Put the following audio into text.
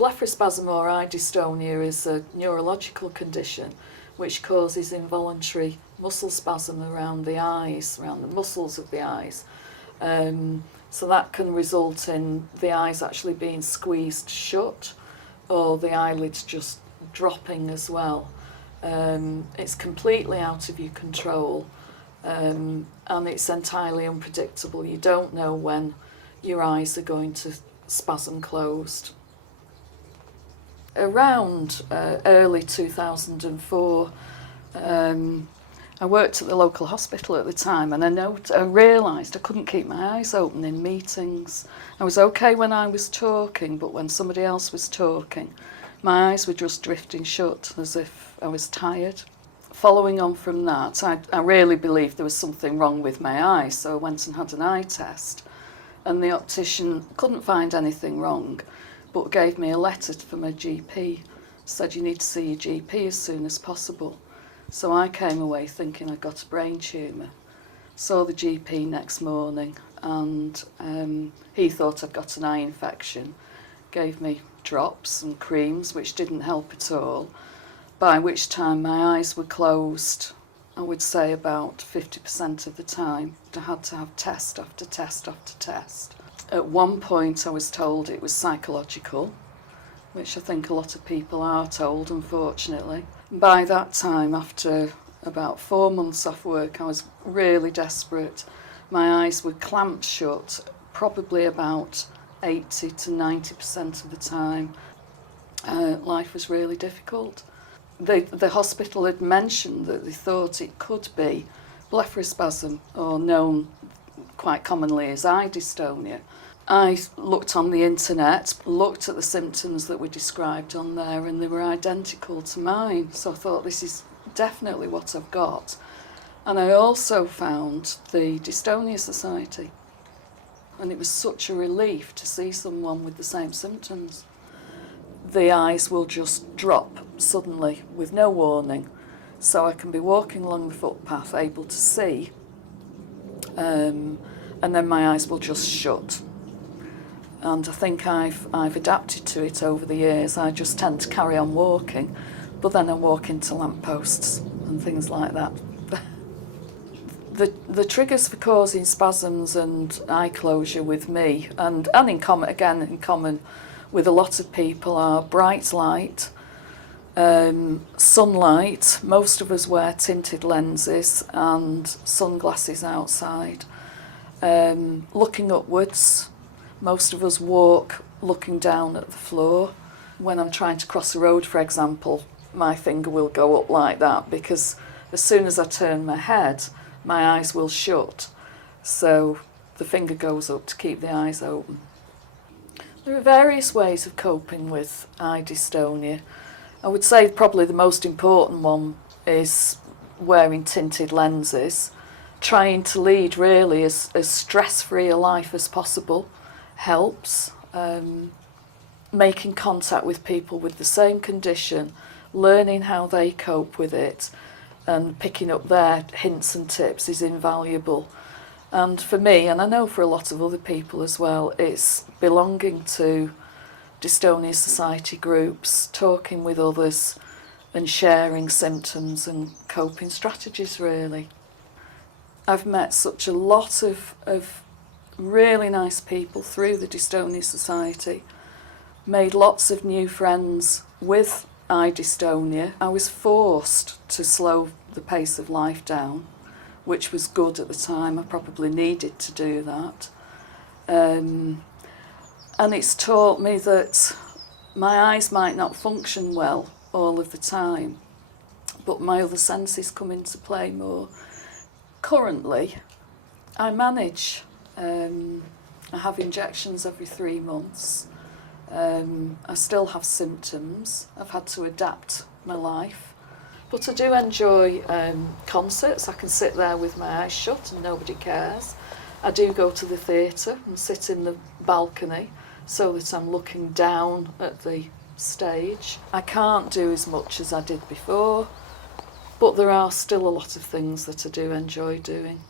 Blepharospasm or eye dystonia is a neurological condition which causes involuntary muscle spasm around the eyes, around the muscles of the eyes. So that can result in the eyes actually being squeezed shut or the eyelids just dropping as well. It's completely out of your control, and it's entirely unpredictable. You don't know when your eyes are going to spasm closed. Around early 2004, I worked at the local hospital at the time, and I realised I couldn't keep my eyes open in meetings. I was okay when I was talking, but when somebody else was talking, my eyes were just drifting shut as if I was tired. Following on from that, I really believed there was something wrong with my eyes, so I went and had an eye test, and the optician couldn't find anything wrong, but gave me a letter from my GP, said you need to see your GP as soon as possible. So I came away thinking I'd got a brain tumour. Saw the GP next morning, and he thought I'd got an eye infection, gave me drops and creams which didn't help at all, by which time my eyes were closed, I would say about 50% of the time. I had to have test after test after test. At one point I was told it was psychological, which I think a lot of people are told, unfortunately. By that time, after about 4 months off work, I was really desperate. My eyes were clamped shut, probably about 80 to 90% of the time. Life was really difficult. The hospital had mentioned that they thought it could be blepharospasm, or known quite commonly as eye dystonia. I looked on the internet, looked at the symptoms that were described on there, and they were identical to mine. So I thought, this is definitely what I've got. And I also found the Dystonia Society. And it was such a relief to see someone with the same symptoms. The eyes will just drop suddenly with no warning. So I can be walking along the footpath, able to see, and then my eyes will just shut. And I think I've adapted to it over the years. I just tend to carry on walking, but then I walk into lampposts and things like that. The triggers for causing spasms and eye closure with me, and in common with a lot of people, are bright light, sunlight. Most of us wear tinted lenses and sunglasses outside. Looking upwards. Most of us walk looking down at the floor. When I'm trying to cross a road, for example, my finger will go up like that, because as soon as I turn my head, my eyes will shut. So the finger goes up to keep the eyes open. There are various ways of coping with eye dystonia. I would say probably the most important one is wearing tinted lenses, trying to lead really as stress-free a life as possible. Helps. Making contact with people with the same condition, learning how they cope with it, and picking up their hints and tips is invaluable. And for me, and I know for a lot of other people as well, it's belonging to Dystonia Society groups, talking with others and sharing symptoms and coping strategies, really. I've met such a lot of really nice people through the Dystonia Society, made lots of new friends with eye dystonia. I was forced to slow the pace of life down, which was good at the time. I probably needed to do that. And it's taught me that my eyes might not function well all of the time, but my other senses come into play more. Currently, I manage. I have injections every 3 months. I still have symptoms. I've had to adapt my life. But I do enjoy concerts. I can sit there with my eyes shut and nobody cares. I do go to the theatre and sit in the balcony so that I'm looking down at the stage. I can't do as much as I did before, but there are still a lot of things that I do enjoy doing.